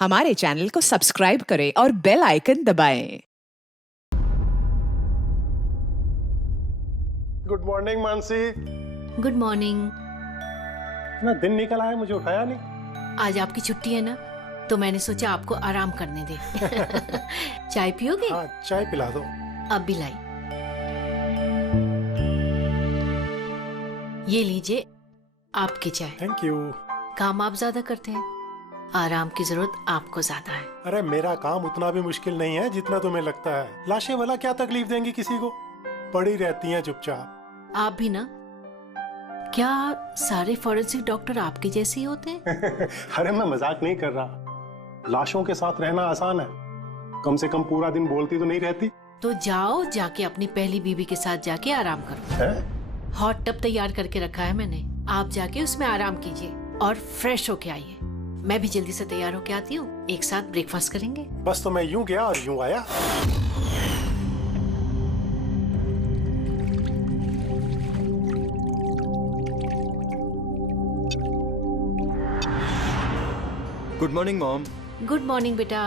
हमारे चैनल को सब्सक्राइब करें और बेल आइकन दबाएं। Good morning Mansi. Good morning. ना दिन निकल आया, मुझे उठाया नहीं। आज आपकी छुट्टी है ना, तो मैंने सोचा आपको आराम करने दे। चाय पियोगे? हाँ, चाय पिला दो। अब भी लाई। ये लीजिए आपकी चाय। Thank you. काम आप ज्यादा करते हैं, आराम की जरूरत आपको ज्यादा है। अरे मेरा काम उतना भी मुश्किल नहीं है जितना तुम्हें लगता है। लाशें वाला क्या तकलीफ देंगी किसी को, पड़ी रहती हैं चुपचाप। आप भी ना। क्या सारे फॉरेंसिक डॉक्टर आपके जैसे ही होते हैं? अरे मैं मजाक नहीं कर रहा। लाशों के साथ रहना आसान है, कम से कम पूरा दिन बोलती तो नहीं रहती। तो जाओ, जाके अपनी पहली बीवी के साथ जाके आराम करो। है? हॉट टब तैयार करके रखा है मैंने, आप जाके उसमें आराम कीजिए और फ्रेश होके आइए। मैं भी जल्दी से तैयार होके आती हूँ, एक साथ ब्रेकफास्ट करेंगे। बस तो मैं यूं गया और यूं आया। Good morning mom. Good morning बेटा।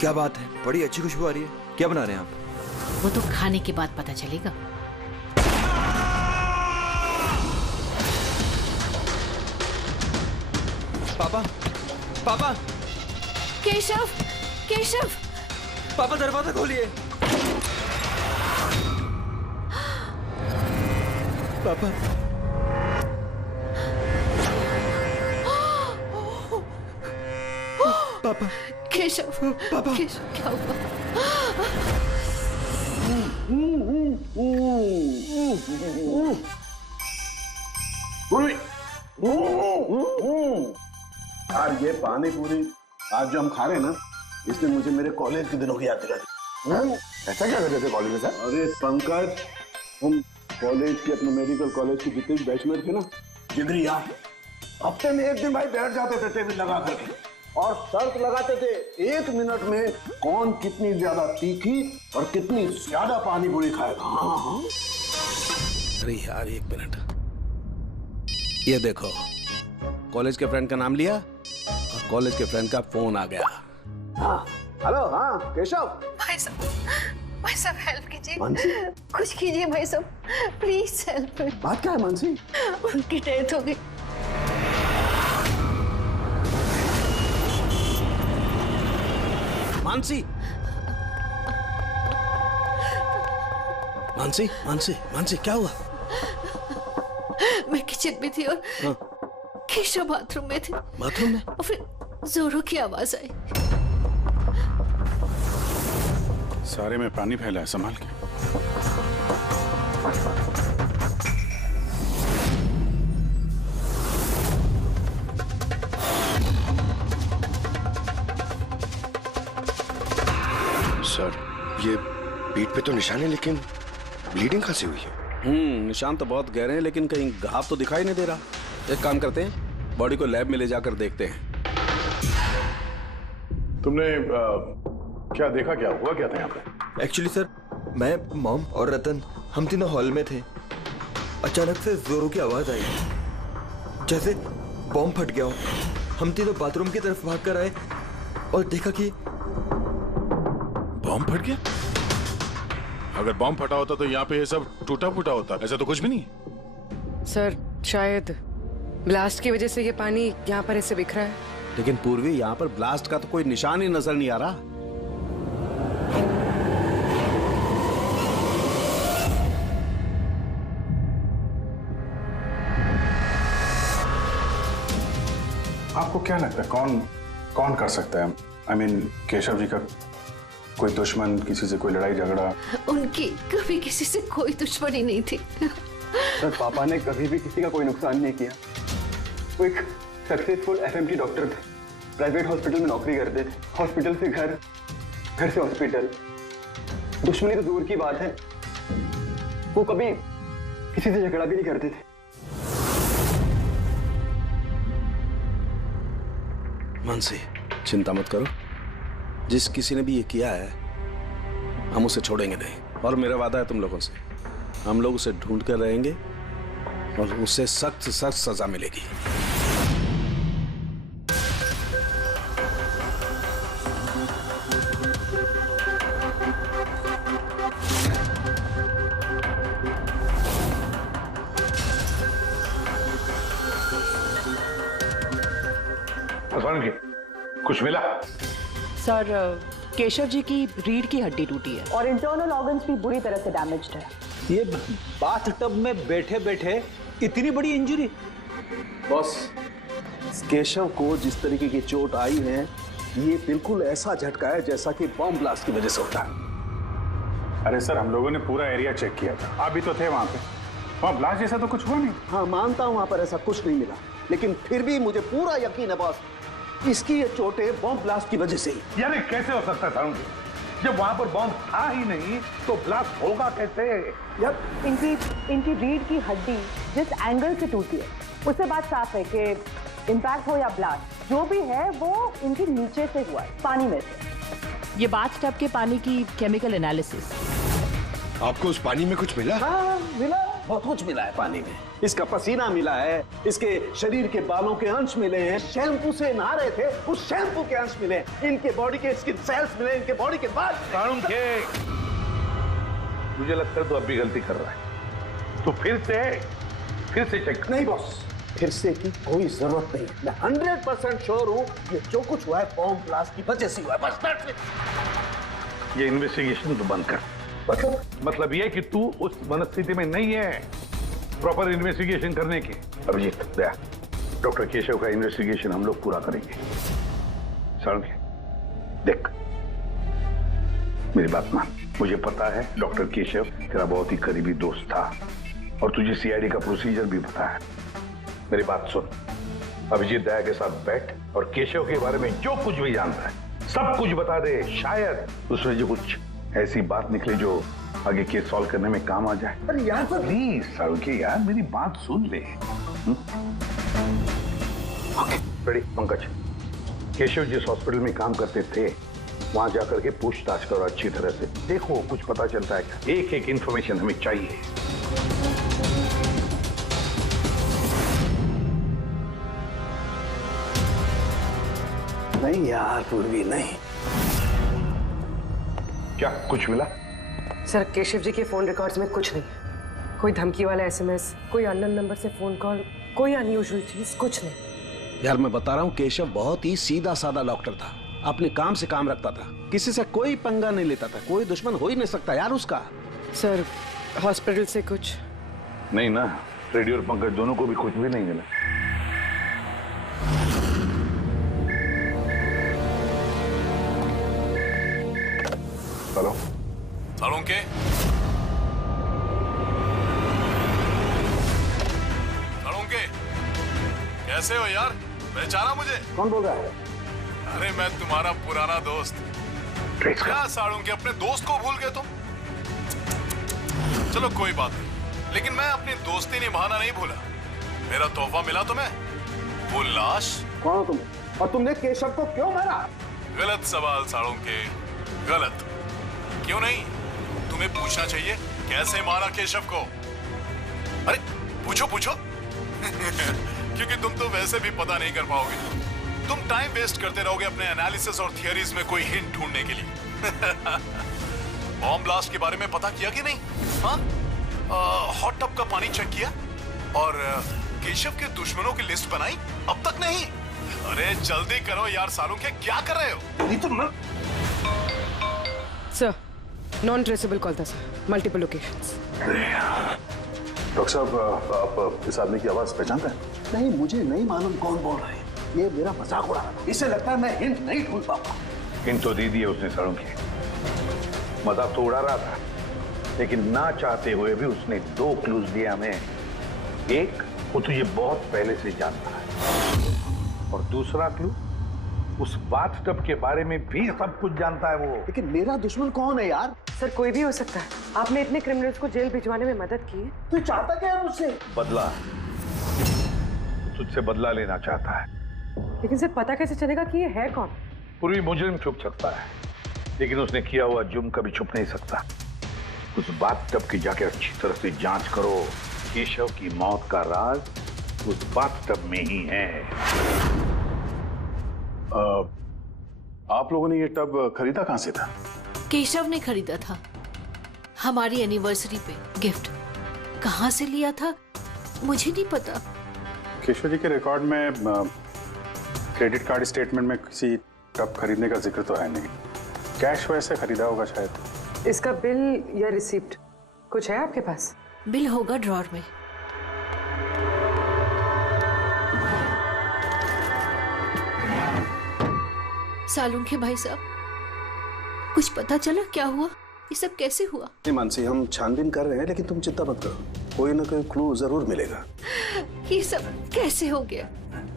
क्या बात है, बड़ी अच्छी खुशबू आ रही है। क्या बना रहे हैं आप? वो तो खाने के बाद पता चलेगा। पापा, पापा, केशव, केशव। पापा दरवाजा खोलिए। पापा, पापा, केशव, पापा। केशव क्या हुआ? यार ये पानी पूरी आज जो हम खा रहे हैं ना, इसने मुझे मेरे कॉलेज के दिनों की याद दिला दी। ऐसा क्या करते थे कॉलेज में सर? अरे पंकज, हम कॉलेज के अपने मेडिकल कॉलेज के जितने भी बैचमेट थे ना, जिगरी यार, हफ्ते में एक दिन भाई बैठ जाते थे टेबल लगा करके और शर्त लगाते थे 1 मिनट में कौन कितनी ज्यादा तीखी और कितनी ज्यादा पानी पूरी खाएगा। हाँ हाँ। अरे यार 1 मिनट, ये देखो कॉलेज के फ्रेंड का नाम लिया और कॉलेज के फ्रेंड का फोन आ गया। हाँ हेलो। हाँ केशव। भाई साहब हेल्प कीजिए, मानसी, कुछ कीजिए भाई साहब, प्लीज हेल्प। बात क्या है मानसी? उनकी डेथ हो गई। मानसी, मानसी, मानसी, मानसी क्या हुआ? मैं किचन में थी और केशव बाथरूम में थे। बाथरूम में? और फिर जोरों की आवाज आई। सारे में पानी फैला है, संभाल के। सर ये पीठ पे तो निशान है, लेकिन ब्लीडिंग कहाँ से हुई है? निशान तो बहुत गहरे हैं, लेकिन कहीं घाव तो दिखाई नहीं दे रहा। एक काम करते हैं, बॉडी को लैब में ले जाकर देखते हैं। तुमने क्या देखा, क्या हुआ, क्या था यहाँ पे? एक्चुअली सर, मैं, मॉम और रतन हम तीनों हॉल में थे। अचानक से जोरों की आवाज आई, जैसे बॉम्ब फट गया हो। हम तीनों बाथरूम की तरफ भागकर आए और देखा कि बॉम्ब फट गया? अगर बॉम्ब फटा होता तो यहाँ पे ये सब टूटा फूटा होता, ऐसा तो कुछ भी नहीं। सर शायद ब्लास्ट की वजह से ये पानी यहाँ पर ऐसे बिखरा है। लेकिन पूर्वी, यहाँ पर ब्लास्ट का तो कोई निशान ही नजर नहीं आ रहा। आपको क्या लगता है कौन कर सकता है? I mean, केशव जी का कोई दुश्मन, किसी से कोई लड़ाई झगड़ा? उनकी कभी किसी से कोई दुश्मनी नहीं थी। सर पापा ने कभी भी किसी का कोई नुकसान नहीं किया। वो एक सक्सेसफुल एफएमटी डॉक्टर थे, प्राइवेट हॉस्पिटल में नौकरी करते थे। हॉस्पिटल से घर, घर से हॉस्पिटल। दुश्मनी तो दूर की बात है, वो कभी किसी से झगड़ा भी नहीं करते थे। मानसी चिंता मत करो, जिस किसी ने भी ये किया है हम उसे छोड़ेंगे नहीं। और मेरा वादा है तुम लोगों से, हम लोग उसे ढूंढ कर रहेंगे और उसे सख्त से सख्त सजा मिलेगी। के कुछ मिला? सर केशव जी की रीढ़ की हड्डी टूटी है और इंटरनल ऑर्गन्स भी बुरी तरह से डैमेज्ड है। ये बाथटब में बैठे बैठे इतनी बड़ी इंजरी? बॉस, केशव को जिस तरीके की चोट आई है ये बिल्कुल ऐसा झटका है जैसा कि बॉम्ब ब्लास्ट की वजह से होता है। अरे सर, हम लोगों ने पूरा एरिया चेक किया था, आप भी तो थे वहां पे। वहां ब्लास्ट जैसा तो कुछ हुआ नहीं। हाँ मानता हूं वहां पर ऐसा कुछ नहीं मिला, लेकिन फिर भी मुझे पूरा यकीन है बॉस, इसकी ये चोटें बॉम्ब ब्लास्ट की वजह से ही। यार कैसे हो सकता था? जब वहां पर बॉम्ब था ही नहीं तो ब्लास्ट होगा कैसे? यार इनकी रीढ़ की हड्डी जिस एंगल से टूटी है उससे बात साफ है कि इम्पैक्ट हो या ब्लास्ट, जो भी है वो इनके नीचे से हुआ है, पानी में से। ये बाथटब के पानी की केमिकल एनालिसिस। आपको उस पानी में कुछ मिला? हाँ मिला, बहुत कुछ मिला है पानी में। इसका पसीना मिला है, इसके शरीर के बालों के अंश मिले हैं, शैम्पू से नहा रहे थे उस शैम्पू के अंश मिले, इनके बॉडी के स्किन सेल्स मिले, इनके बॉडी के बाद। मुझे लगता है तो अब भी गलती कर रहा है, तो फिर से चेक। नहीं बॉस, फिर से की कोई जरूरत नहीं, मैं 100% श्योर हूँ ये जो कुछ हुआ है बॉम्ब ब्लास्ट की वजह से हुआ है, बस। ये इन्वेस्टिगेशन तो बंद कर। मतलब ये कि तू उस मनस्थिति में नहीं है प्रॉपर इन्वेस्टिगेशन करने की। अभिजीत, दया, डॉक्टर केशव का इन्वेस्टिगेशन हम लोग पूरा करेंगे। साळुंखे, देख मेरी बात मान, मुझे पता है डॉक्टर केशव तेरा बहुत ही करीबी दोस्त था और तुझे सीआईडी का प्रोसीजर भी पता है। मेरी बात सुन, अभिजीत दया के साथ बैठ और केशव के बारे में जो कुछ भी जानता है सब कुछ बता दे। शायद उसमें जो कुछ ऐसी बात निकले जो आगे केस सॉल्व करने में काम आ जाए। अरे यार प्लीज साळुंखे यार, मेरी बात सुन ले। Okay ready? पंकज, केशव जिस हॉस्पिटल में काम करते थे वहां जाकर के पूछताछ करो अच्छी तरह से, देखो कुछ पता चलता है क्या। एक एक इंफॉर्मेशन हमें चाहिए। नहीं यार पूर्वी, नहीं। क्या कुछ मिला? सर केशव जी के फोन रिकॉर्ड्स में कुछ नहीं, कोई धमकी वाला एसएमएस, कोई अननोन नंबर से फोन कॉल, कोई अनयूजुअल चीज, कुछ नहीं। यार मैं बता रहा हूँ, केशव बहुत ही सीधा साधा डॉक्टर था, अपने काम से काम रखता था, किसी से कोई पंगा नहीं लेता था, कोई दुश्मन हो ही नहीं सकता यार उसका। सर हॉस्पिटल से कुछ नहीं ना, रेडी और पंकज दोनों को भी कुछ भी नहीं मिला। हेलो साळुंखे, साळुंखे कैसे हो यार? पहचाना मुझे? कौन बोल रहा है? अरे मैं तुम्हारा पुराना दोस्त। क्या साळुंखे, अपने दोस्त को भूल गए तुम? चलो कोई बात नहीं, लेकिन मैं अपनी दोस्ती निभाना नहीं भूला। मेरा तोहफा मिला तुम्हें, वो लाश। कौन हो तुम और तुमने केशव को क्यों मारा? गलत सवाल साळुंखे, गलत। क्यों नहीं? तुम्हें पूछना चाहिए कैसे मारा केशव को। अरे पूछो पूछो। क्योंकि तुम तो वैसे भी पता नहीं कर पाओगे, तुम टाइम वेस्ट करते रहोगे अपने एनालिसिस और थियरीज में कोई हिंट ढूंढने के लिए। बॉम्ब ब्लास्ट के बारे में पता किया कि नहीं? हाँ, हॉट टब का पानी चेक किया और केशव के दुश्मनों की लिस्ट बनाई? अब तक नहीं? अरे जल्दी करो यार साळुंखे, क्या कर रहे हो? नहीं तो मैं... सर नॉन ट्रेसेबल कॉल था सर, मल्टीपल लोकेशंस। डॉक्टर साहब, आप इस आदमी की आवाज पहचानते हैं? नहीं, मुझे नहीं मालूम कौन बोल रहा है, ये मेरा मजाक उड़ा रहा है। इसे लगता है मैं हिंट नहीं ढूंढ पाऊंगा। हिंट तो दे दिए उसने साळुंखे, मजाक तो उड़ा रहा था, लेकिन ना चाहते हुए भी उसने 2 क्लूज दिए हमें। एक, वो तुझे बहुत पहले से जानता है, और दूसरा क्लू, उस बाथटब के बारे में भी सब कुछ जानता है वो। लेकिन मेरा दुश्मन कौन है यार? सर कोई भी हो सकता है, आपने इतने क्रिमिनल्स को जेल भिजवाने में मदद की है। तू चाहता क्या है मुझसे? बदला, तुझसे बदला लेना चाहता है। लेकिन सर पता कैसे चलेगा कि ये है कौन? पूर्वी मुजरिम छुप सकता है, लेकिन उसने किया हुआ जुर्म कभी छुप नहीं सकता। उस बाथटब की जाके अच्छी तरह से जांच करो, केशव की मौत का राज उस बाथटब में ही है। आप लोगों ने ये टब खरीदा कहां से था? केशव ने खरीदा था, हमारी एनिवर्सरी पे गिफ्ट। कहां से लिया था मुझे नहीं पता। केशव जी के रिकॉर्ड में क्रेडिट कार्ड स्टेटमेंट में किसी टब खरीदने का जिक्र तो है नहीं। कैश वैसे खरीदा होगा शायद। इसका बिल या रिसिप्ट कुछ है आपके पास? बिल होगा ड्रॉर में। सालुंखे भाई साहब, कुछ पता चला क्या हुआ? ये सब कैसे हुआ? नहीं मानसी, हम छानबीन कर रहे हैं, लेकिन तुम चिंता मत करो, कोई ना कोई क्लू जरूर मिलेगा। ये सब कैसे हो गया?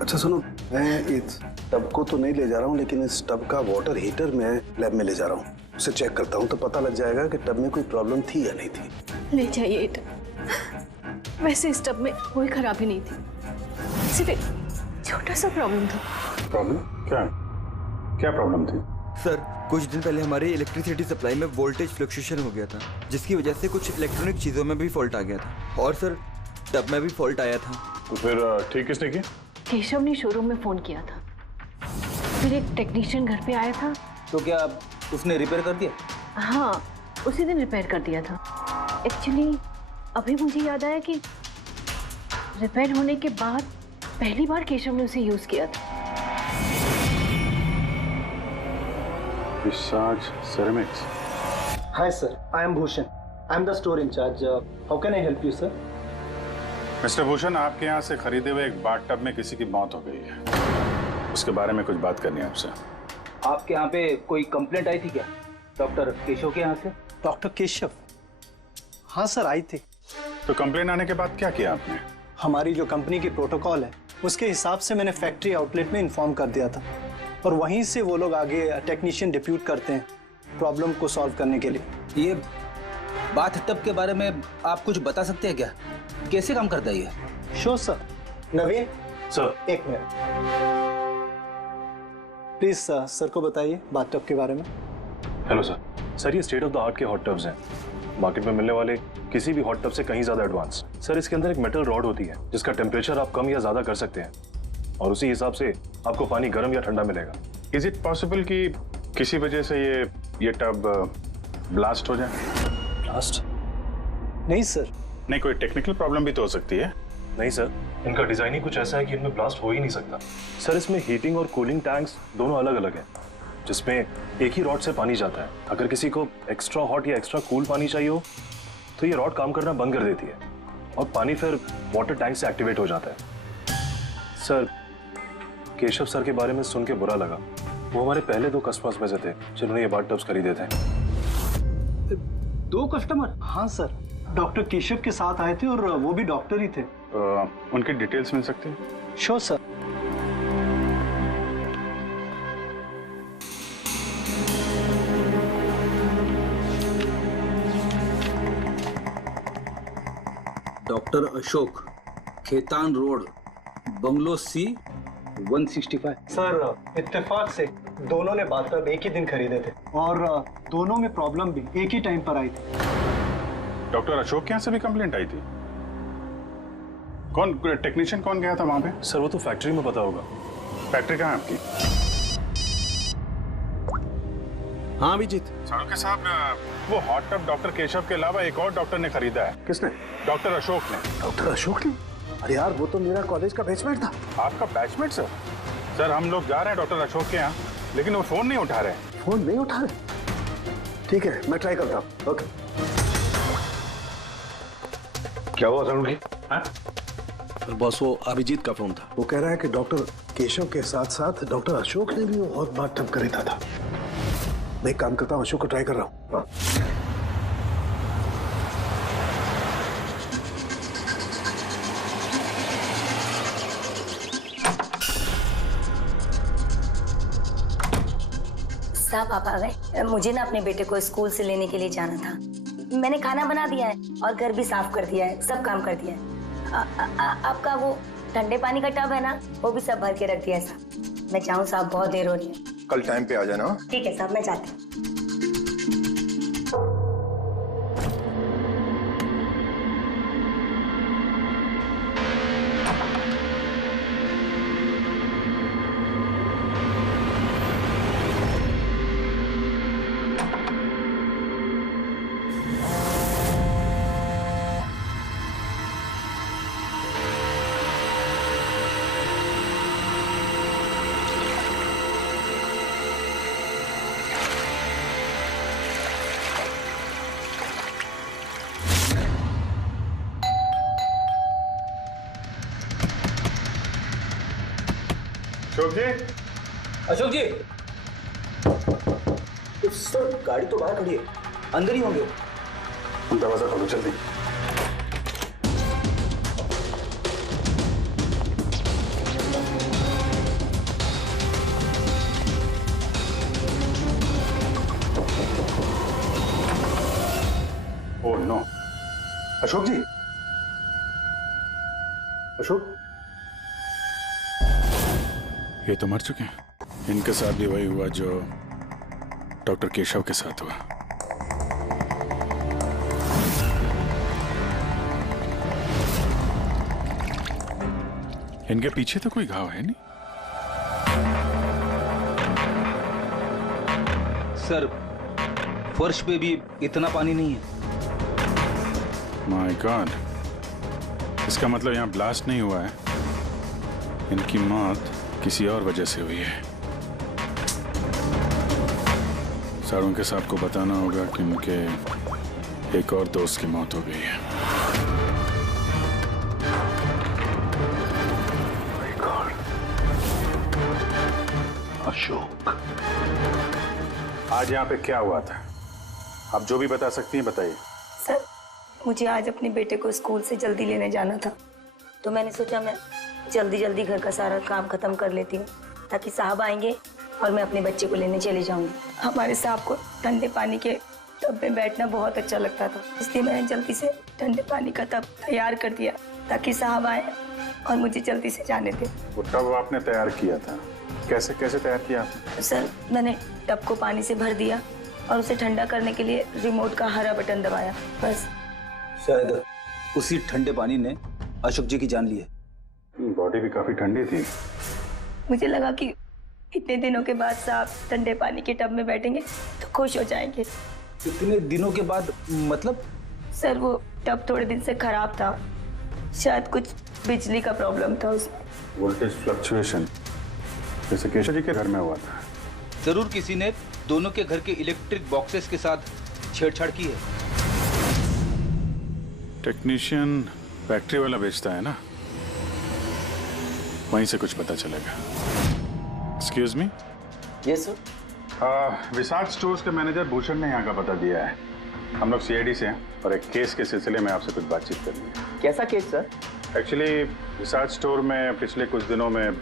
अच्छा सुनो, मैं इस टब को तो नहीं ले जा रहा हूँ, लेकिन इस टब का वाटर हीटर मैं लैब में ले जा रहा हूँ। उसे चेक करता हूँ तो पता लग जाएगा कि टब में कोई प्रॉब्लम थी या नहीं थी। ले जाइए ये टब। वैसे इस टब में कोई खराबी नहीं थी, सिर्फ एक छोटा सा प्रॉब्लम था। प्रॉब्लम क्या? क्या प्रॉब्लम थी? सर, कुछ दिन पहले हमारी इलेक्ट्रिसिटी सप्लाई में वोल्टेज फ्लक्चुएशन हो गया था, जिसकी वजह से कुछ इलेक्ट्रॉनिक चीज़ों में भी फॉल्ट आ गया था। और सर, टब में भी फॉल्ट आया था। तो फिर ठीक किसने किया? केशव ने शोरूम में फोन किया था, फिर एक टेक्नीशियन घर पे आया था। तो क्या उसने रिपेयर कर दिया? हाँ, उसी दिन रिपेयर कर दिया था। एक्चुअली अभी मुझे याद आया कि रिपेयर होने के बाद पहली बार केशव ने उसे यूज किया था। Visage ceramics. Hi sir, I am Bhushan. I am the store in charge. How can I help you, sir? Mister Bhushan, आपके यहाँ से खरीदे हुए एक बाथ टब में किसी की मौत हो गई है। उसके बारे में कुछ बात करनी है आपसे। आपके यहाँ पे कोई कंप्लेंट आई थी क्या डॉक्टर केशव के यहाँ से? डॉक्टर केशव? हाँ सर, आई थी। तो कंप्लेंट आने के बाद क्या किया आपने? हमारी जो कंपनी की प्रोटोकॉल है उसके हिसाब से मैंने फैक्ट्री आउटलेट में इन्फॉर्म कर दिया था, और वहीं से वो लोग आगे टेक्नीशियन डिप्यूट करते हैं प्रॉब्लम को सॉल्व करने के लिए। ये बाथ टब के बारे में आप कुछ बता सकते हैं क्या? कैसे काम करता है ये? Sure sir. नवीन सर, एक मिनट प्लीज सर को बताइए बाथ टब के बारे में। Hello sir. सर, ये स्टेट ऑफ द आर्ट के हॉट टब्स हैं, मार्केट में मिलने वाले किसी भी हॉट टब से कहीं ज्यादा एडवांस। सर, इसके अंदर एक मेटल रॉड होती है जिसका टेम्परेचर आप कम या ज्यादा कर सकते हैं, और उसी हिसाब से आपको पानी गर्म या ठंडा मिलेगा। इज इट पॉसिबल कि किसी वजह से ये टब ब्लास्ट हो जाए? ब्लास्ट? नहीं सर। नहीं, कोई टेक्निकल प्रॉब्लम भी तो हो सकती है। नहीं सर, इनका डिजाइन ही कुछ ऐसा है कि इनमें ब्लास्ट हो ही नहीं सकता। सर, इसमें हीटिंग और कूलिंग टैंक्स दोनों अलग अलग हैं, जिसमें एक ही रॉड से पानी जाता है। अगर किसी को एक्स्ट्रा हॉट या एक्स्ट्रा कूल पानी चाहिए हो तो ये रॉड काम करना बंद कर देती है और पानी फिर वाटर टैंक से एक्टिवेट हो जाता है। सर, केशव सर के बारे में सुन के बुरा लगा। वो हमारे पहले 2 कस्टमर्स में से थे जिन्होंने ये बाथ टब्स खरीदे थे। 2 कस्टमर? हाँ सर, डॉक्टर केशव के साथ आए थे और वो भी डॉक्टर ही थे। उनकी डिटेल्स मिल सकती है? Sure sir. Doctor Ashok, Khetan road, bungalow C 165। Sir, इत्तेफाक से दोनों ने बाथ टब एक ही दिन खरीदे थे और दोनों में प्रॉब्लम भी एक ही टाइम पर आई थी। डॉक्टर अशोक के यहाँ से भी कंप्लेंट आई थी? कौन टेक्नीशियन कौन गया था वहां पे? सर, वो तो फैक्ट्री में पता होगा। फैक्ट्री कहाँ है आपकी? हाँ अभिजीत। सालुंखे साहब, वो हॉट टब डॉक्टर केशव के अलावा एक और डॉक्टर ने खरीदा है। किसने? डॉक्टर अशोक ने। डॉक्टर अशोक ने? अरे यार, वो तो मेरा कॉलेज का बैचमेट था। आपका बैचमेट सर? सर, हम लोग जा रहे हैं डॉक्टर अशोक के यहाँ, लेकिन वो फोन नहीं उठा रहे। फोन नहीं उठा रहे? ठीक है, मैं ट्राई करता हूँ। ओके। क्या हुआ सालुंखे? बस वो अभिजीत का फोन था। वो कह रहा है कि डॉक्टर केशव के साथ साथ डॉक्टर अशोक ने भी वो और बाथ टब खरीदा था। मैं एक काम करता हूँ, अशोक को ट्राई कर रहा हूँ। साहब, आप आ गए? मुझे ना अपने बेटे को स्कूल से लेने के लिए जाना था। मैंने खाना बना दिया है और घर भी साफ कर दिया है, सब काम कर दिया है। आपका वो ठंडे पानी का टब है ना, वो भी सब भर के रख दिया है साहब। मैं चाहूँ साहब, बहुत देर हो रही है। कल टाइम पे आ जाना। ठीक है साहब, मैं जाती हूँ। अशोक जी, अशोक जी, सर गाड़ी तो बाहर खड़ी है, अंदर ही होंगे। दरवाजा खोलो जल्दी। ओह नो, अशोक जी, अशोक, ये तो मर चुके हैं। इनके साथ भी वही हुआ जो डॉक्टर केशव के साथ हुआ। इनके पीछे तो कोई घाव है नहीं। सर फर्श पे भी इतना पानी नहीं है। माय गॉड, इसका मतलब यहाँ ब्लास्ट नहीं हुआ है, इनकी मौत किसी और वजह से हुई है। सारों के साहब को बताना होगा कि उनके एक और दोस्त की मौत हो गई है। अशोक, आज यहाँ पे क्या हुआ था? आप जो भी बता सकती हैं बताइए। सर, मुझे आज अपने बेटे को स्कूल से जल्दी लेने जाना था, तो मैंने सोचा मैं जल्दी जल्दी घर का सारा काम खत्म कर लेती हूँ ताकि साहब आएंगे और मैं अपने बच्चे को लेने चली जाऊंगी। हमारे साहब को ठंडे पानी के टब में बैठना बहुत अच्छा लगता था, इसलिए मैंने जल्दी से ठंडे पानी का टब तैयार कर दिया ताकि साहब आए और मुझे जल्दी से जाने दें। वो टब आपने तैयार किया था, कैसे कैसे तैयार किया आपने? सर, मैंने टब को पानी से भर दिया और उसे ठंडा करने के लिए रिमोट का हरा बटन दबाया, बस। शायद उसी ठंडे पानी ने अशोक जी की जान ली है। बॉडी भी काफी ठंडी थी। मुझे लगा कि इतने दिनों के बाद साहब ठंडे पानी के टब में बैठेंगे तो खुश हो जाएंगे। इतने दिनों के बाद मतलब? सर, वो टब थोड़े दिन से खराब था, शायद कुछ बिजली का प्रॉब्लम था उसमें। वोल्टेज फ्लक्चुएशन, जैसे केशव जी के घर में हुआ था। जरूर किसी ने दोनों के घर के इलेक्ट्रिक बॉक्सेस के साथ छेड़छाड़ की है। टेक्नीशियन फैक्ट्री वाला बेचता है ना, वहीं से कुछ पता चलेगा। Excuse me. Yes sir. Vishal stores के मैनेजर भूषण ने यहाँ का पता दिया है। हम लोग सीआईडी से हैं और एक केस के सिलसिले में आपसे कुछ बातचीत करनी है। कैसा केस सर? एक्चुअली विशाल स्टोर में पिछले कुछ दिनों में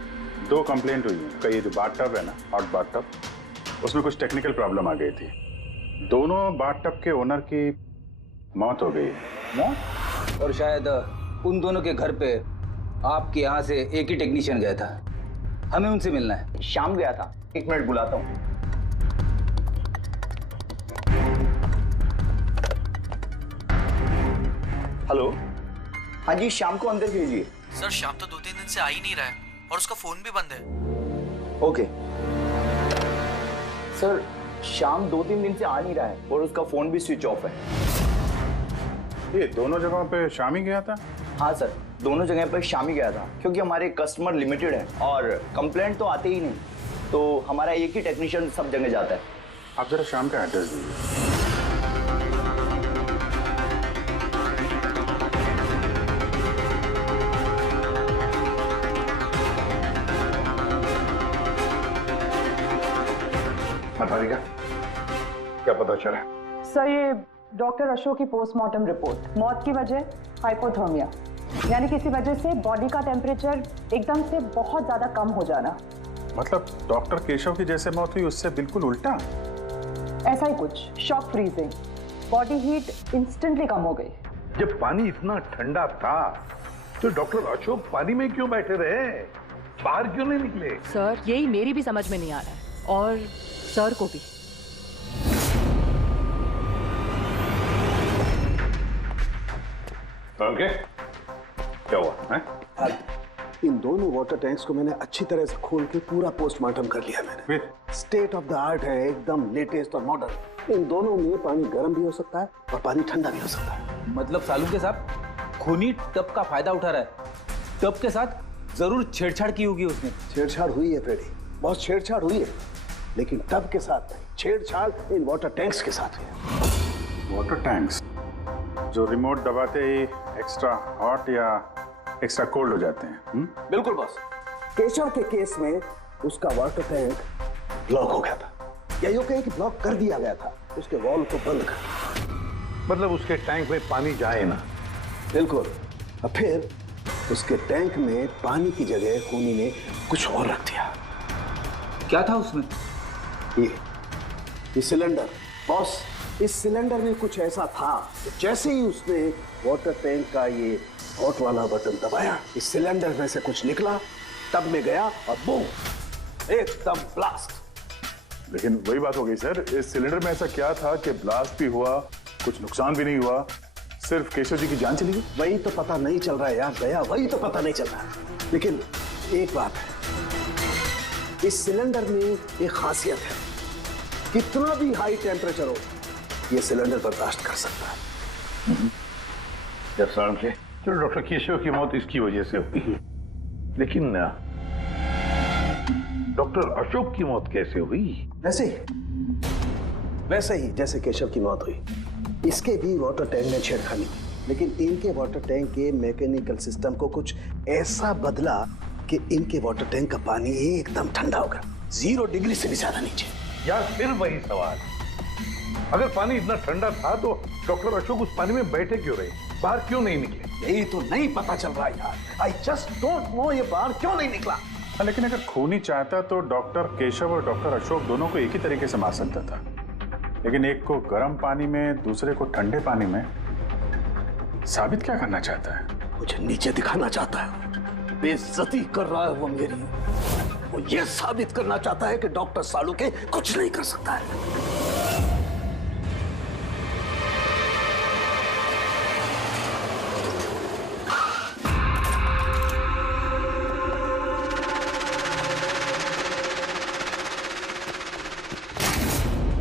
2 कंप्लेंट हुई हैं। कई जो बाथटब है ना, हॉट बाथटब, उसमें कुछ टेक्निकल प्रॉब्लम आ गई थी। दोनों बाथटब के ओनर की मौत हो गई है। मौत? और शायद उन दोनों के घर पे आपके यहाँ से एक ही टेक्नीशियन गया था। हमें उनसे मिलना है। शाम गया था, 1 मिनट बुलाता हूँ। हेलो, हाँ जी, शाम को अंदर भेजिए। सर, शाम तो 2-3 दिन से आ ही नहीं रहा है और उसका फोन भी बंद है। ओके सर, शाम 2-3 दिन से आ नहीं रहा है और उसका फोन भी स्विच ऑफ है। ये दोनों जगहों पे शाम ही गया था? हाँ सर, दोनों जगह पर शाम ही गया था, क्योंकि हमारे कस्टमर लिमिटेड है और कंप्लेंट तो आते ही नहीं, तो हमारा एक ही टेक्नीशियन सब जगह जाता है। आप जरा शाम का एड्रेस दीजिए। बताइएगा क्या पता चला? सर, ये डॉक्टर अशोक की पोस्टमार्टम रिपोर्ट, मौत की वजह हाइपोथर्मिया, यानी किसी वजह से बॉडी का टेम्परेचर एकदम से बहुत ज्यादा कम हो जाना। मतलब डॉक्टर केशव की जैसे मौत हुई उससे बिल्कुल उल्टा? ऐसा ही कुछ, shock freezing, body heat instantly कम हो गई। जब पानी इतना ठंडा था तो डॉक्टर अशोक पानी में क्यों बैठे रहे, बाहर क्यों नहीं निकले? सर, यही मेरी भी समझ में नहीं आ रहा है और सर को भी। ओके, क्या हुआ है? इन दोनों वाटर टैंक्स को मैंने अच्छी तरह से खोल के पूरा पोस्टमार्टम कर लिया मैंने। स्टेट ऑफ द आर्ट है, एकदम लेटेस्ट और मॉडर्न। इन दोनों में पानी गर्म भी हो सकता है और पानी ठंडा भी हो सकता है। मतलब सालू के साथ खूनी टब का फायदा उठा रहा है। टब के साथ जरूर छेड़छाड़ की होगी उसने। छेड़छाड़ हुई है फ्रेडी, बहुत छेड़छाड़ हुई है, लेकिन टब के साथ नहीं, छेड़छाड़ इन वाटर टैंक्स के साथ है। वाटर टैंक्स जो रिमोट दबाते ही एक्स्ट्रा हॉट या एक्स्ट्रा कोल्ड हो जाते हैं। बिल्कुल बॉस। केशव के केस में उसका वाटर टैंक ब्लॉक हो गया था, या यूं कहें कि ब्लॉक कर दिया गया था, उसके वॉल को बंद कर। मतलब उसके टैंक में पानी जाए ना। बिल्कुल। और फिर उसके टैंक में पानी की जगह खूनी ने कुछ और रख दिया। क्या था उसमें? ये सिलेंडर। बॉस, इस सिलेंडर में कुछ ऐसा था कि जैसे ही उसने वाटर टैंक का ये हॉट वाला बटन दबाया, इस सिलेंडर में से कुछ निकला, टब में गया और बूम, एकदम ब्लास्ट। लेकिन वही बात हो गई सर, इस सिलेंडर में ऐसा क्या था कि ब्लास्ट भी हुआ, कुछ नुकसान भी नहीं हुआ, सिर्फ केशव जी की जान चली गई? वही तो पता नहीं चल रहा है यार दया, वही तो पता नहीं चल रहा है। लेकिन एक बात है, इस सिलेंडर में एक खासियत है, कितना भी हाई टेम्परेचर हो ये सिलेंडर बर्दाश्त कर सकता है। चलो डॉक्टर केशव की मौत इसकी वजह से हुई, लेकिन डॉक्टर अशोक की मौत कैसे हुई? वैसे ही जैसे केशव की मौत हुई, इसके भी वाटर टैंक में छेड़खानी थी, लेकिन इनके वाटर टैंक के मैकेनिकल सिस्टम को कुछ ऐसा बदला कि इनके वाटर टैंक का पानी एकदम ठंडा हो गया, 0 डिग्री से भी ज्यादा नीचे। यार फिर वही सवाल, अगर पानी इतना ठंडा था तो डॉक्टर अशोक उस पानी में बैठे क्यों रहे, बाहर क्यों नहीं निकले? यही तो नहीं पता चल रहा यार, आई जस्ट डोंट नो ये बाहर क्यों नहीं निकला। लेकिन अगर खूनी चाहता तो डॉक्टर केशव और डॉक्टर अशोक दोनों को एक ही तरीके से मार सकता था, लेकिन एक को गर्म पानी में, दूसरे को ठंडे पानी में। साबित क्या करना चाहता है? मुझे नीचे दिखाना चाहता है, बेइज्जती कर रहा है वो मेरी। वो ये साबित करना चाहता है कि डॉक्टर सालुके कुछ नहीं कर सकता है।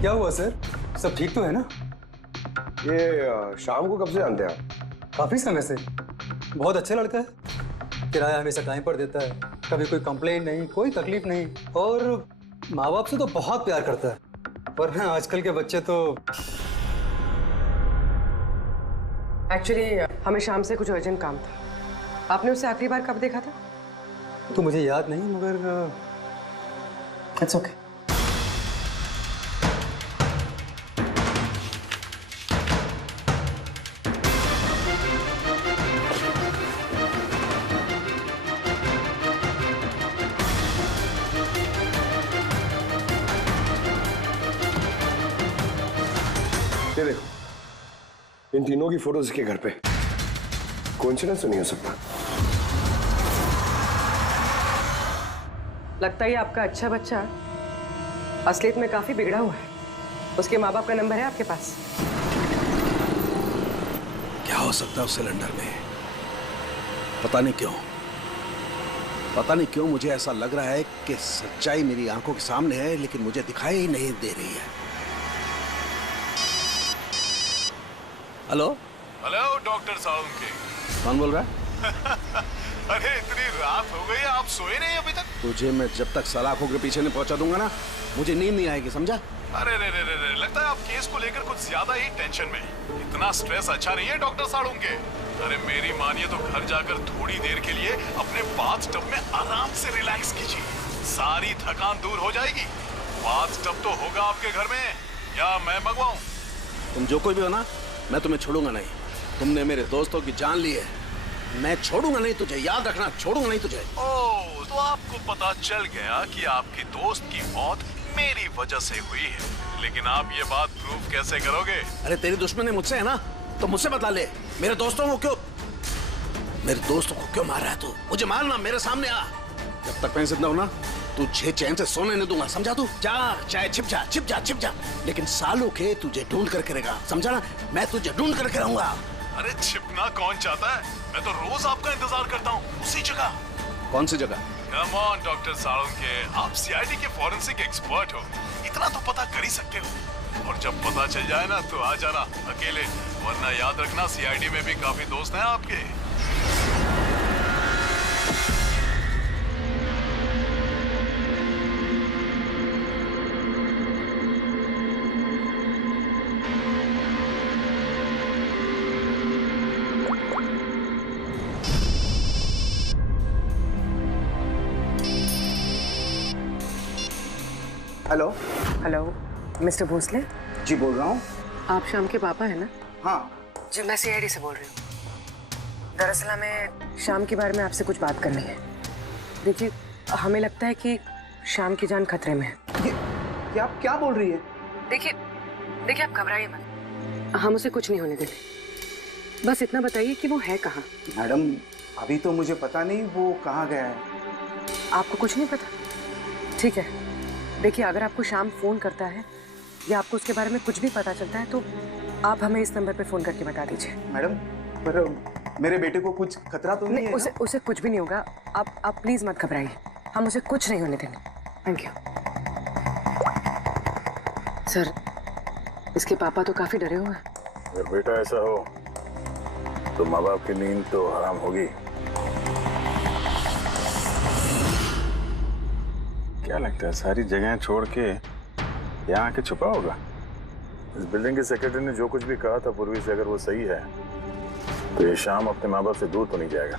क्या हुआ सर? सब ठीक तो है ना? ये शाम को कब से जानते हैं आप? काफी समय से। बहुत अच्छा लड़का है, किराया हमेशा टाइम पर देता है, कभी कोई कंप्लेंट नहीं, कोई तकलीफ नहीं, और माँ बाप से तो बहुत प्यार करता है। पर हाँ, आजकल के बच्चे तो। एक्चुअली हमें शाम से कुछ अर्जेंट काम था। आपने उसे आखिरी बार कब देखा था? तो मुझे याद नहीं, मगर इट्स ओके। ये देखो, इन तीनों की फोटोज इसके घर पे। कोइंसिडेंस तो नहीं हो सकता। लगता है आपका अच्छा बच्चा असलियत में काफी बिगड़ा हुआ है। उसके माँ बाप का नंबर है आपके पास? क्या हो सकता है उस सिलेंडर में? पता नहीं क्यों मुझे ऐसा लग रहा है कि सच्चाई मेरी आंखों के सामने है, लेकिन मुझे दिखाई नहीं दे रही है। Hello doctor Saluke. कौन बोल रहा है? अरे इतनी रात हो गई, आप सोए नहीं अभी तक? तुझे मैं जब तक सलाखों के पीछे नहीं पहुंचा दूंगा ना, मुझे नींद नहीं आएगी, समझा? अरे रे, लगता है आप केस को लेकर कुछ ज्यादा ही टेंशन में। इतना स्ट्रेस अच्छा नहीं है डॉक्टर सालुके। अरे मेरी मानिए तो घर जाकर थोड़ी देर के लिए अपने बाथटब में आराम से रिलैक्स कीजिए, सारी थकान दूर हो जाएगी। बाथटब तो होगा आपके घर में, या मैं मंगवाऊं? तुम जो कोई भी हो ना, मैं तुम्हें छोड़ूंगा नहीं। तुमने मेरे दोस्तों की जान ली है, मैं छोड़ूंगा नहीं तुझे, याद रखना, छोड़ूंगा नहीं तुझे। ओह, तो आपको पता चल गया कि आपकी दोस्त की मौत मेरी वजह से हुई है, लेकिन आप ये बात प्रूव कैसे करोगे? अरे तेरी दुश्मनी मुझसे है ना, तो मुझसे बता ले। मेरे दोस्तों को क्यों मार रहा है तू? मुझे मारना, मेरे सामने आ। जब तक मैं जिंदा हूं ना, तुझे चैन से सोने नहीं दूंगा, समझा? तू जा, चाहे छिप जा, लेकिन सालों के तुझे ढूंढ करके रहेगा, समझा ना? मैं तुझे ढूंढ करके रहूंगा। अरे छिपना कौन चाहता है? मैं तो रोज आपका इंतजार करता हूँ, उसी जगह। कौन सी जगह? कम ऑन डॉक्टर सालुके, आप सीआईडी के फॉरेंसिक एक्सपर्ट हो, इतना तो पता कर ही सकते हो। और जब पता चल जाए ना तो आ जाना अकेले, वरना याद रखना सीआईडी में भी काफी दोस्त हैं आपके। Hello hello, mister Bhosle ji बोल रहा हूँ। आप शाम के पापा हैं ना? हाँ जी, मैं सीआईडी से बोल रही हूँ। दरअसल हमें शाम के बारे में आपसे कुछ बात करनी है। देखिए, हमें लगता है कि शाम की जान खतरे में है। ये आप क्या बोल रही है? देखिए आप घबराइए मत, हम उसे कुछ नहीं होने देंगे। बस इतना बताइए कि वो है कहाँ? मैडम अभी तो मुझे पता नहीं वो कहाँ गया है। आपको कुछ नहीं पता? ठीक है, देखिए अगर आपको शाम फोन करता है या आपको उसके बारे में कुछ भी पता चलता है तो आप हमें इस नंबर पे फोन करके बता दीजिए। मैडम पर मेरे बेटे को कुछ खतरा तो नहीं है? उसे कुछ भी नहीं होगा। आप प्लीज मत घबराइए, हम उसे कुछ नहीं होने देंगे। Thank you sir. इसके पापा तो काफी डरे हुए हैं। अगर बेटा ऐसा हो तो माँ बाप की नींद तो हराम होगी। क्या लगता है सारी जगह छोड़ के यहाँ आके छुपा होगा? इस बिल्डिंग के सेक्रेटरी ने जो कुछ भी कहा था पूर्वी से, अगर वो सही है तो ये शाम अपने माँ बाप से दूर तो नहीं जाएगा।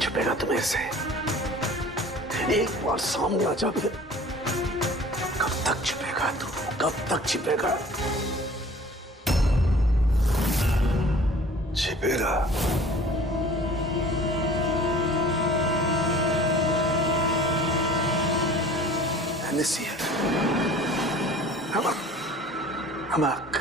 छुपेगा तुम्हें से? एक बार सामने आ जा, फिर कब तक छिपेगा तू? कब तक छिपेगा? छिपेगा। नसीह हमाक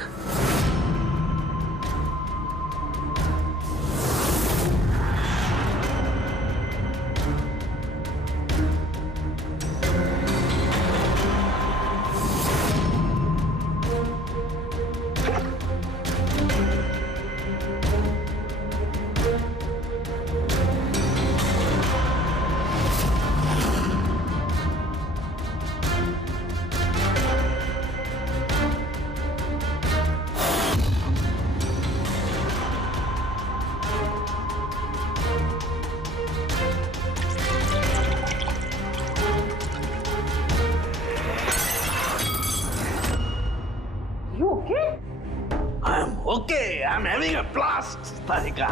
Okay, I'm having a blast, Tarika.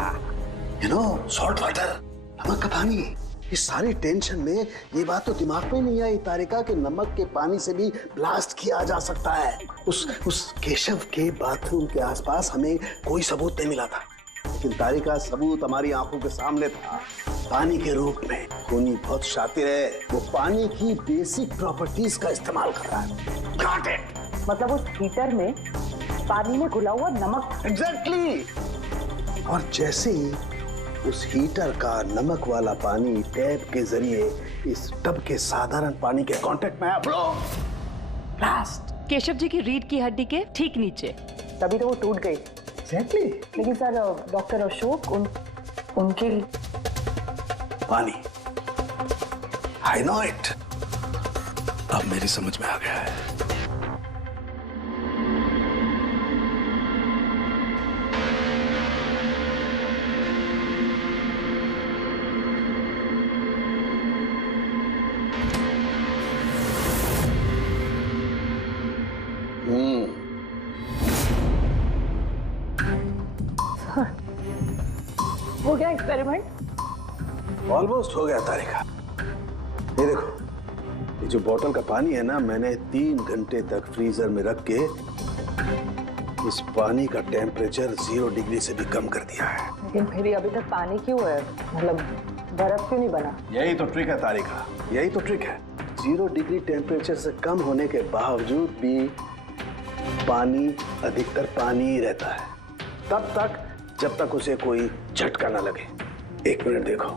You know, salt water, नमक का पानी। इस सारी टेंशन में ये बात तो दिमाग में नहीं आई तारिका कि नमक के पानी से भी ब्लास्ट किया जा सकता है। उस केशव के बाथरूम के आसपास हमें कोई सबूत नहीं मिला था, लेकिन तारिका सबूत हमारी आंखों के सामने था, पानी के रूप में। खूनी बहुत शातिर है, वो पानी की बेसिक प्रॉपर्टीज का इस्तेमाल कर रहा है। Got it? मतलब उस हीटर में पानी में घुला हुआ नमक। एग्जैक्टली। और जैसे ही उस हीटर का नमक वाला पानी टैप के जरिए इस टब के साधारण पानी के कांटेक्ट में आया, ब्लास्ट। केशव जी की रीढ़ की हड्डी के ठीक नीचे। तभी तो वो टूट गई। एग्जैक्टली। लेकिन सर डॉक्टर अशोक उनके पानी, आई नो इट। अब मेरी समझ में आ गया है। हो गया एक्सपेरिमेंट? ऑलमोस्ट हो गया तारिका। ये देखो, ये जो बोतल का पानी है ना, मैंने 3 घंटे तक फ्रीजर में रख के इस पानी का टेम्परेचर 0 डिग्री से भी कम कर दिया है। लेकिन फिर भी अभी तक पानी क्यों है? मतलब बर्फ क्यों नहीं बना? यही तो ट्रिक है तारिका, यही तो ट्रिक है। 0 डिग्री टेम्परेचर से कम होने के बावजूद भी पानी अधिकतर पानी ही रहता है, तब तक जब तक उसे कोई झटका ना लगे। 1 मिनट देखो,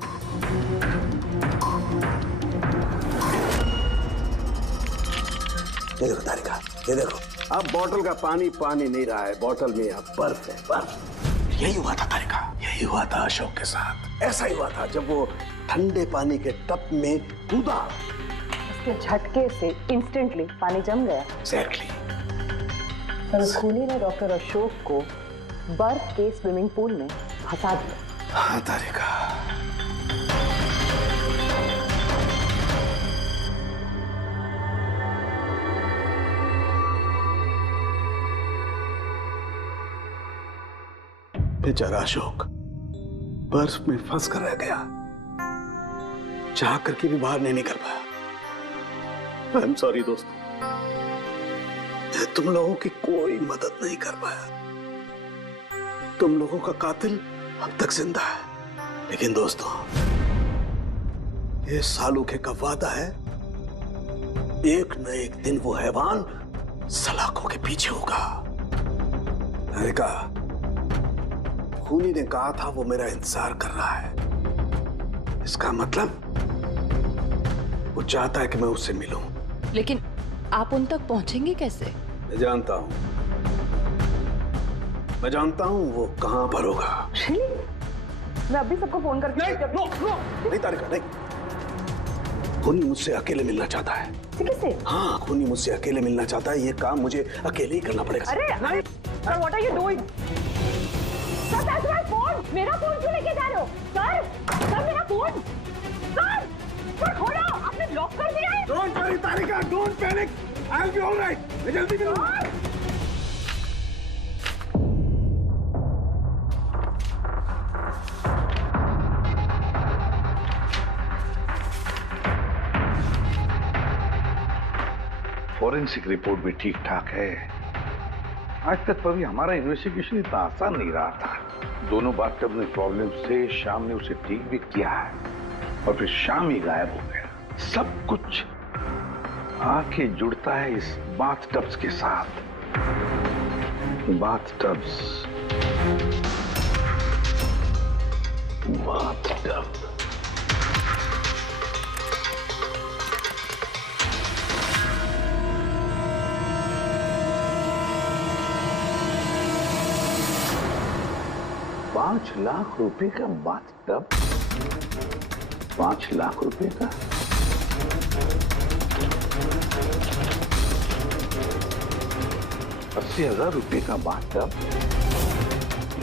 ये देखो तारिका, ये देखो, अब बोतल का पानी पानी नहीं रहा है, बोतल में अब बर्फ है, बर्फ। यही हुआ था तारिका, यही हुआ था अशोक के साथ। ऐसा ही हुआ था जब वो ठंडे पानी के टब में कूदा, उसके झटके से इंस्टेंटली पानी जम गया। एग्जैक्टली। पर खूनी ने डॉक्टर अशोक को बर्फ के स्विमिंग पूल में फंसा दिया। हाँ तारिका, बेचारा अशोक बर्फ में फंस कर रह गया, चाह करके भी बाहर नहीं निकल पाया। आई एम सॉरी दोस्तों, तुम लोगों की कोई मदद नहीं कर पाया। तुम लोगों का कातिल अब तक जिंदा है, लेकिन दोस्तों ये सालूखे का वादा है, एक न एक दिन वो हैवान सलाखों के पीछे होगा। तारिका, खूनी ने कहा था वो मेरा इंतजार कर रहा है, इसका मतलब वो चाहता है कि मैं उससे मिलूं। लेकिन आप उन तक पहुंचेंगे कैसे? मैं जानता हूं, मैं जानता हूं वो कहां पर होगा। मैं अभी सबको फोन करके नहीं तारिका, नहीं। खूनी मुझसे अकेले मिलना चाहता है। किससे? हाँ, खूनी मुझसे अकेले मिलना चाहता है, ये काम मुझे अकेले ही करना पड़ेगा। अरे नहीं, what are you doing? Sir, that's my phone. मेरा फोन क्यों लेके जा रहे हो? सर मेरा फोन। सर खोलो, आपने लॉक कर दिया है। Don't worry Tarika, don't panic, I will be alright. मैं जल्दी मिलूंगा। फॉरेंसिक रिपोर्ट भी ठीक ठाक है। आज तक कभी हमारा इन्वेस्टिगेशन इतना आसान नहीं रहा था। दोनों बाथटब में प्रॉब्लम से शाम ने उसे ठीक भी किया है और फिर शाम ही गायब हो गया। सब कुछ आके जुड़ता है इस बाथटब्स के साथ। बाथटब्स, बाथटब। ₹5 लाख का बाथटब, 5 लाख रुपए का। ₹80,000 का बाथटब।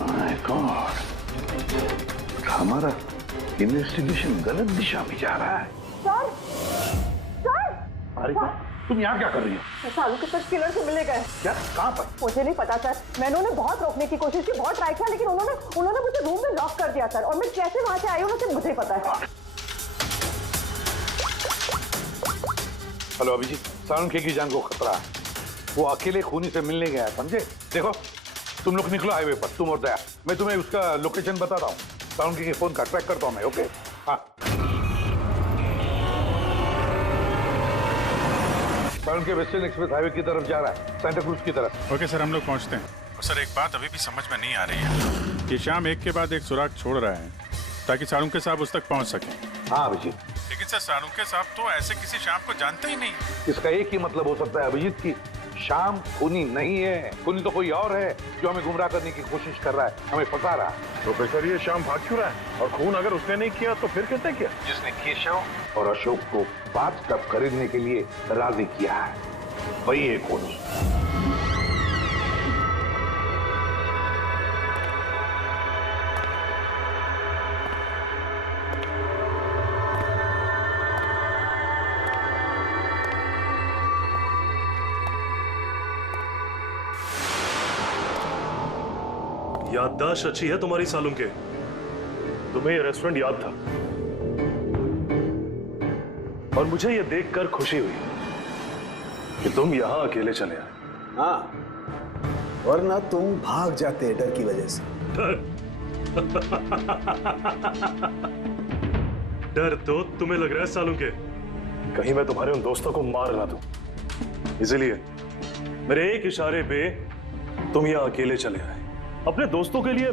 माय गॉड, हमारा इन्वेस्टिगेशन गलत दिशा में जा रहा है। अरे तुम यहाँ क्या कर रही हो? सालू के साथ किलर से मिले गए। क्या? कहाँ पर? मुझे नहीं पता सर, मैंने उन्हें बहुत रोकने की कोशिश की, बहुत ट्राई किया, लेकिन उन्होंने मुझे रूम में लॉक कर दिया सर। और मैं कैसे वहां से आई हूँ मुझे ही पता है। हेलो अभिजीत, सालुंखे की जान को खतरा है। वो अकेले खूनी से मिलने गया है, समझे? देखो तुम लोग निकलो हाईवे पर, तुम और दया। मैं तुम्हें उसका लोकेशन बताता हूँ। सालुंखे के फोन का ट्रैक करता हूँ मैं। ओके? हाँ, सालुंखे वेस्टर्न एक्सप्रेस हाईवे की तरफ जा रहा है, सेंटा क्रूज की तरफ। ओके सर, हम लोग पहुंचते हैं। और सर एक बात अभी भी समझ में नहीं आ रही है कि शाम एक के बाद एक सुराग छोड़ रहा है ताकि सालुंखे साहब उस तक पहुंच सकें। हाँ अभिजीत, लेकिन सर सालुंखे साहब तो ऐसे किसी शाम को जानते ही नहीं। इसका एक ही मतलब हो सकता है अभिजीत की शाम खूनी नहीं है, खूनी तो कोई और है जो हमें गुमराह करने की कोशिश कर रहा है, हमें फंसा रहा है। तो फिर ये शाम भाग क्यों रहा है? और खून अगर उसने नहीं किया तो फिर किसने किया? जिसने केशव और अशोक को बाथटब खरीदने के लिए राजी किया है, वही है खूनी। याददाश्त अच्छी है तुम्हारी सालुंखे। तुम्हें ये रेस्टोरेंट याद था और मुझे ये देखकर खुशी हुई कि तुम यहां अकेले चले आए। हाँ, वरना तुम भाग जाते डर की वजह से। डर तो तुम्हें लग रहा है सालों के, कहीं मैं तुम्हारे उन दोस्तों को मार ना दूं, इसलिए मेरे एक इशारे पे तुम यहां अकेले चले आए। अपने दोस्तों के लिए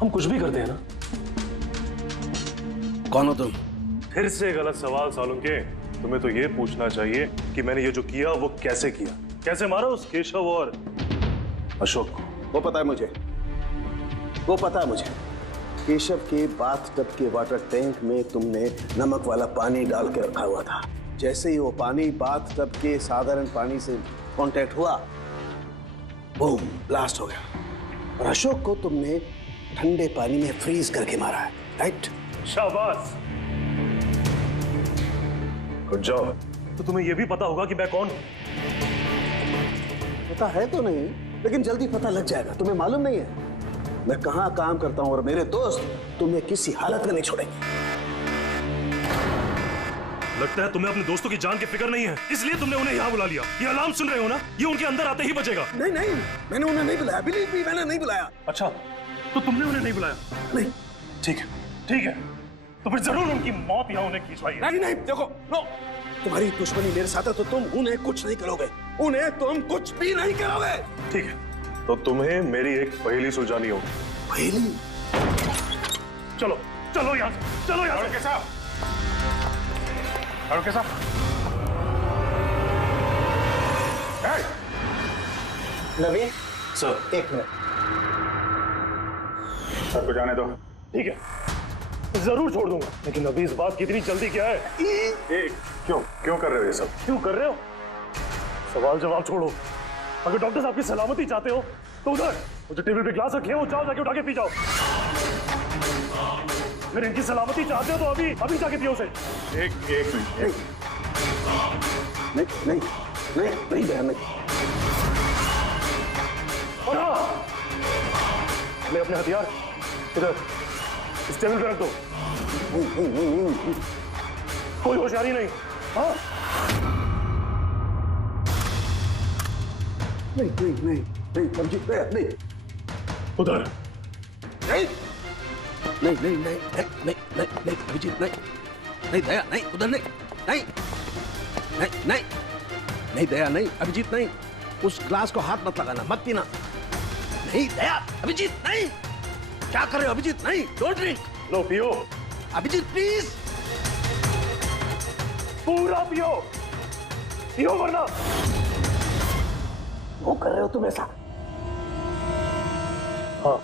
हम कुछ भी करते हैं ना। कौन हो तुम? फिर से गलत सवाल सालों के। तुम्हें तो ये पूछना चाहिए कि मैंने ये जो किया वो कैसे किया, कैसे मारा उस केशव और अशोक को। वो पता है मुझे, वो पता है मुझे। केशव के बाथटब के वाटर टैंक में तुमने नमक वाला पानी डाल के रखा हुआ था। जैसे ही वो पानी बाथटब के साधारण पानी से कांटेक्ट हुआ, बूम, ब्लास्ट हो गया। और अशोक को तुमने ठंडे पानी में फ्रीज करके मारा है, राइट? शाबाश, गुड जॉब। तो तुम्हें यह भी पता होगा कि मैं कौन हूं? पता है तो नहीं, लेकिन जल्दी पता लग जाएगा। तुम्हें मालूम नहीं है मैं कहां काम करता हूं, और मेरे दोस्त तुम्हें किसी हालत में नहीं छोड़ेंगे। लगता है तुम्हें अपने दोस्तों की जान की फिक्र नहीं है, इसलिए तुमने उन्हें यहाँ बुला लिया। ये अलार्म सुन रहे हो ना, ये उनके अंदर आते ही बजेगा। नहीं नहीं, मैंने उन्हें नहीं बुलाया, बिलीव मी, मैंने नहीं बुलाया। अच्छा, तो तुमने उन्हें नहीं बुलाया? नहीं। ठीक है, ठीक है, तो फिर जरूर उनकी मौत यहाँ उन्हें खिंचवाई है। नहीं नहीं, देखो, नो, तुम्हारी दुश्मनी मेरे साथ है तो तुम उन्हें कुछ नहीं करोगे, उन्हें तुम कुछ भी नहीं करोगे। ठीक है, तो तुम्हें मेरी एक पहेली सुलझानी होगी। पहेली? चलो चलो यहाँ से, चलो यहाँ से। अरुण साहब, नवीन सर, एक मिनट। सबको जाने दो। ठीक है, जरूर छोड़ दूंगा, लेकिन अभी इस बात की इतनी जल्दी क्या है? क्यों क्यों कर रहे हो ये सब? क्यों कर रहे हो? सवाल जवाब छोड़ो। अगर डॉक्टर साहब की सलामती चाहते हो तो उधर वो जो टेबल पे ग्लास रखे हैं वो जाओ, जाके उठा के पी जाओ। अगर इनकी सलामती चाहते हो तो अभी जाके पियो उसे। एक मिनट। नहीं नहीं नहीं नहीं बहन, नहीं। ले अपने हथियार इधर इस टेबल पे रख दो। कोई होशियारी नहीं। हाँ, नहीं नहीं नहीं नहीं, समझी? नहीं उधर। नहीं नहीं नहीं नहीं नहीं नहीं नहीं अभिजीत, नहीं नहीं दया, नहीं उधर, नहीं नहीं नहीं नहीं नहीं दया, नहीं अभिजीत, नहीं। उस ग्लास को हाथ मत लगाना, मत पीना। नहीं दया, अभिजीत, नहीं। क्या कर रहे हो अभिजीत? नहीं, डोंट ड्रिंक। लो पियो अभिजीत, प्लीज। पूरा पियो, पियो वरना। वो कर रहे हो तुम ऐसा? हाँ।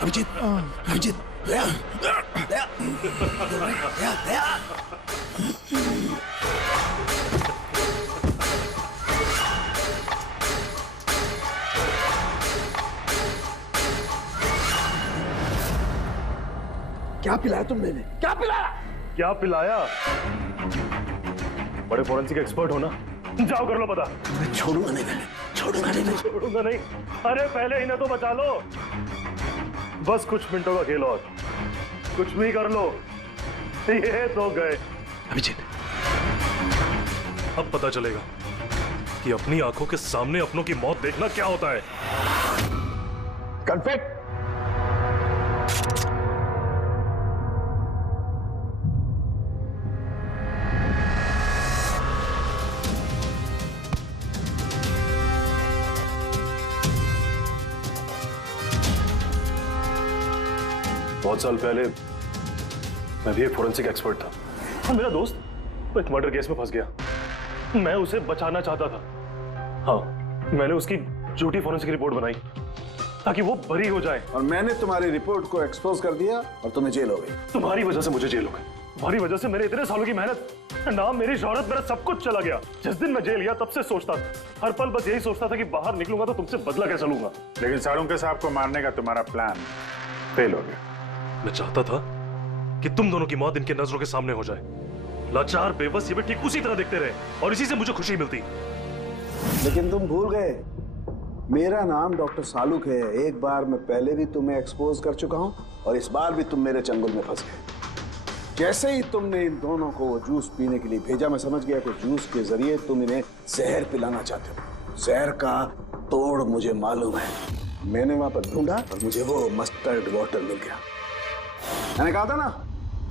अभिजीत, अभिजीत, दया, दया, दया, दया। क्या पिलाया तुमने? क्या पिलाया? क्या पिलाया? बड़े फोरेंसिक एक्सपर्ट हो ना, जाओ कर लो पता। मैं छोड़ूंगा नहीं, मैंने छोड़ूंगा नहीं, छोड़ूंगा नहीं। अरे पहले इन्हें तो बचा लो, बस कुछ मिनटों का खेल और, कुछ भी कर लो। ये तो गए। अभिजीत, अब पता चलेगा कि अपनी आंखों के सामने अपनों की मौत देखना क्या होता है। कन्फेक्ट। बहुत साल पहले मैं भी एक फोरेंसिक एक्सपर्ट था, और मेरा दोस्त वो एक मर्डर केस में फंस गया। मैं उसे बचाना चाहता था। हाँ, मैंने उसकी झूठी फोरेंसिक रिपोर्ट बनाई ताकि वो बरी हो जाए। और मैंने तुम्हारी रिपोर्ट को एक्सपोज कर दिया और तुम्हें जेल हो गई। तुम्हारी वजह से मुझे जेल हो गई, तुम्हारी वजह से मेरे इतने सालों की मेहनत, नाम, मेरी शोहरत, मेरा सब कुछ चला गया। जिस दिन मैं जेल गया तब से सोचता था, हर पल बस यही सोचता था कि बाहर निकलूंगा तो तुमसे बदला कैसे लूंगा। लेकिन साळुंके साहब को मारने का तुम्हारा प्लान फेल हो गया। मैं चाहता था कि तुम दोनों की मौत इनके नजरों के सामने हो जाए। लाचार, बेबस ये भी ठीक उसी तरह देखते रहे और इसी से मुझे खुशी मिलती। लेकिन तुम भूल गए, मेरा नाम डॉक्टर सालुक है। एक बार मैं पहले भी तुम्हें एक्सपोज कर चुका हूं और इस बार भी तुम मेरे चंगुल में फंस गए। जैसे ही तुमने इन दोनों को जूस पीने के लिए भेजा, मैं समझ गया कि जूस के जरिए तुम इन्हें जहर पिलाना चाहते हो। जहर का तोड़ मुझे मालूम है। मैंने वहां पर ढूंढा और मुझे वो मस्टर्ड वाटर मिल गया। मैंने कहा था ना,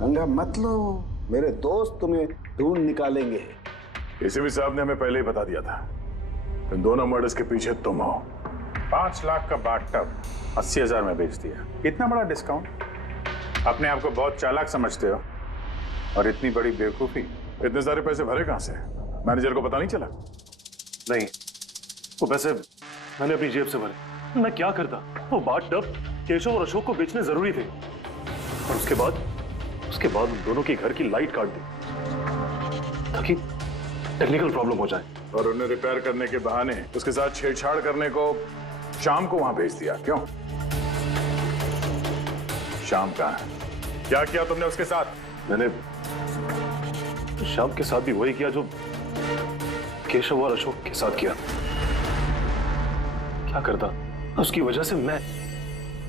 पंगा मत लो, मेरे दोस्त तुम्हें ढूंढ निकालेंगे। एसीपी साहब ने हमें पहले ही बता दिया था, इन दोनों मर्डर्स के पीछे तुम हो। 5 लाख का बाथटब 80,000 में बेच दिया। इतना बड़ा डिस्काउंट? अपने आप को बहुत चालाक समझते हो और इतनी बड़ी बेवकूफी। इतने सारे पैसे भरे कहां से? मैनेजर को पता नहीं चला? नहीं, वो पैसे मैंने अपनी जेब से भरे। मैं क्या करता? वो बाथटब केशव और अशोक को बेचने जरूरी थे और उसके बाद उन दोनों के घर की लाइट काट दी ताकि टेक्निकल प्रॉब्लम हो जाए। और उन्हें रिपेयर करने के बहाने उसके साथ छेड़छाड़ करने को शाम को वहां भेज दिया। क्यों? शाम कहां है? क्या किया तुमने उसके साथ? मैंने शाम के साथ भी वही किया जो केशव और अशोक के साथ किया। क्या करता? उसकी वजह से मैं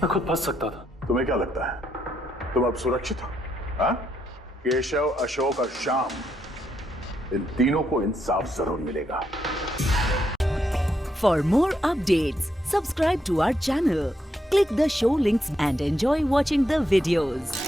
खुद फंस सकता था। तुम्हें क्या लगता है तुम अब सुरक्षित हो? हाँ? केशव, अशोक और श्याम, इन तीनों को इंसाफ जरूर मिलेगा। For more updates, subscribe to our channel, click the show links and enjoy watching the videos.